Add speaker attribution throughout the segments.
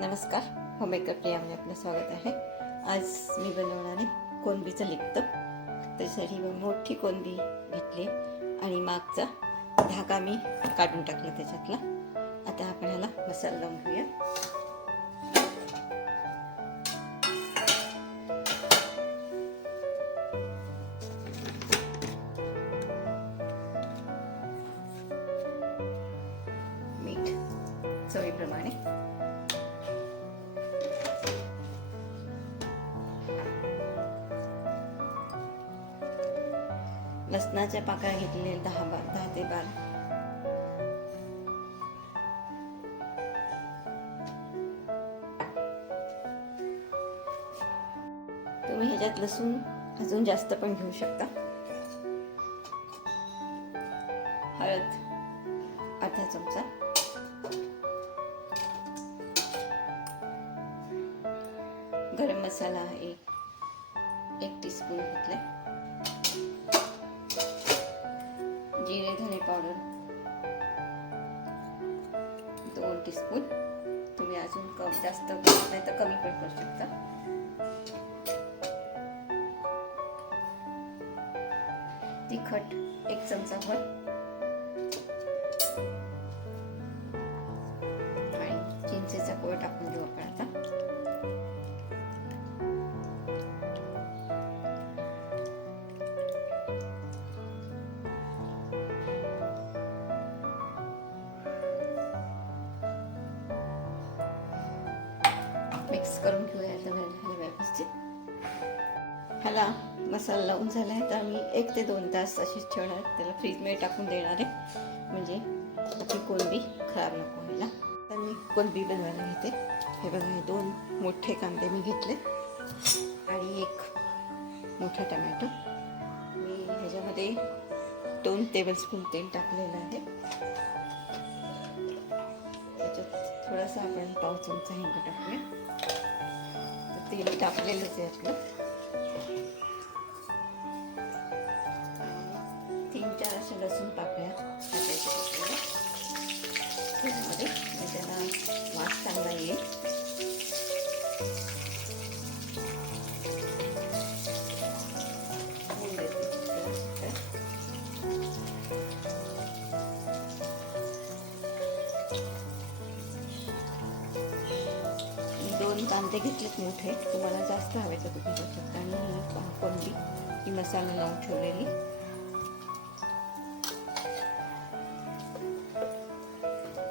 Speaker 1: नमस्कार होममेकर प्रियामध्ये आपलं स्वागत आहे. आज मी बनवणार आहे कोलंबीचं लिप्त. त्यासाठी मी मोठी कोंबी घेतली आणि मागचा धागा मी काढून टाकला त्याच्यातला. आता आपण ह्याला मसाला लावून घेऊया. लसणाच्या पाकळ्या घेतलेले दहा बार दहा ते बारा. तुम्ही ह्याच्यात लसूण अजून जास्त पण घेऊ शकता. हळद अर्धा चमचा. गरम मसाला एक एक टीस्पून घेतलाय. जिरे धने पावडर. दोन टीस्पून तुम्ही अजून कम जास्त नाही तर कमी पण करू शकता. तिखट एक चमचा भर. आणि चिंचेचा कोळ टाकून घेऊ आपण आता. मिक्स करून घेऊया आता व्यवस्थित. ह्याला मसाला लावून झाला आहे तर आम्ही एक ते दोन तास अशीच ठेवणार त्याला फ्रीजमध्ये टाकून देणार आहे. म्हणजे ती कोलंबी खराब नको व्हायला. तर मी कोलंबी बनवायला घेते. हे बघा हे दोन मोठे कांदे मी घेतले. आणि एक मोठा टमॅटो. मी ह्याच्यामध्ये दोन टेबलस्पून तेल टाकलेलं आहे. त्याच्यात थोडासा आपण पाव चमचा हिंग टाकूया. तेल टाकलेलंच आहे आपलं. तीन चार असे लसूण पाकळ्या टाकायच्या आपल्याला. त्यामध्ये त्याला वास चांगला येईल. कांदे घेतलेत मोठे. तुम्हाला जास्त हवे तर तुम्ही घेऊ शकता? आणि ही कोंबडी ही मसाला लावून ठेवलेली.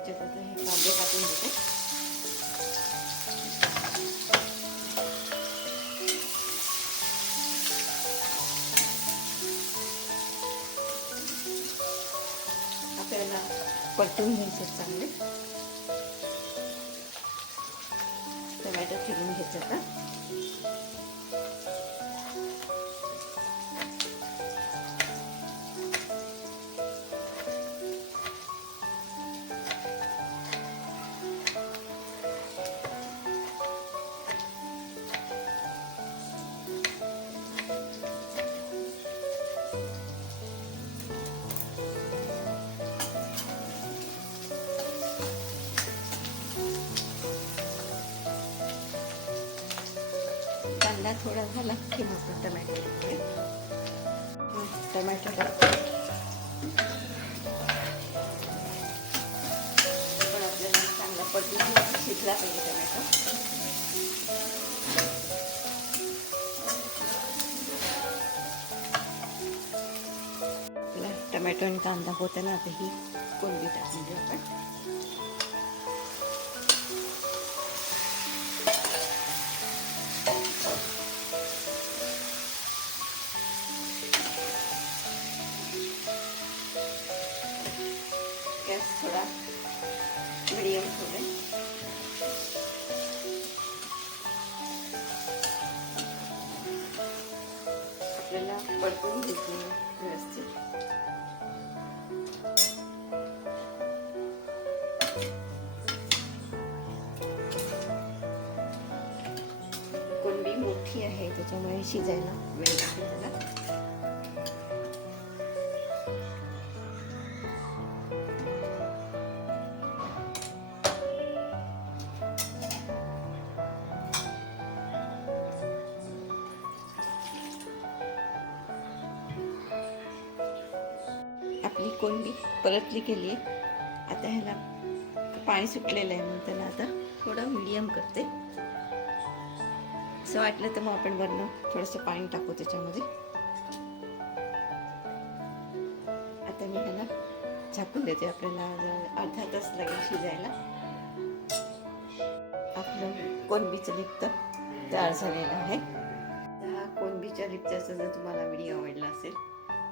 Speaker 1: त्याच्यात हे कांदे टाकून देते. आपल्याला परतून घ्यायचे चांगले. टमॅटो चिरून घ्यायचं का कांदा थोडा झाला की मग टमॅटो टमॅटो पण आपल्याला चांगला पद्धतीने शिजला पाहिजे टमॅटो. टमॅटो आणि कांदा होताना आता ही कोलंबी टाकून देऊ आपण. गॅस थोडा मिडियम ठेवले आपल्याला परतून घ्यायची व्यवस्थित. कोंबी मोठी आहे त्याच्यामुळे शिजायला वेळ लागला आपली कोंबी परतली केली आहे आता ह्याला पाणी सुटलेलं आहे म्हणून त्याला आता थोडं मिडियम करते. असं वाटलं तर मग आपण वरनं थोडंसं पाणी टाकू त्याच्यामध्ये. आता मी ह्याला झाकून देते. आपल्याला अर्धा तास लागेल शिजायला. आपलं कोणबीचं लिप्त तयार झालेलं आहे. तर हा कोणबीच्या लिप्त्याचा जर तुम्हाला व्हिडिओ आवडला असेल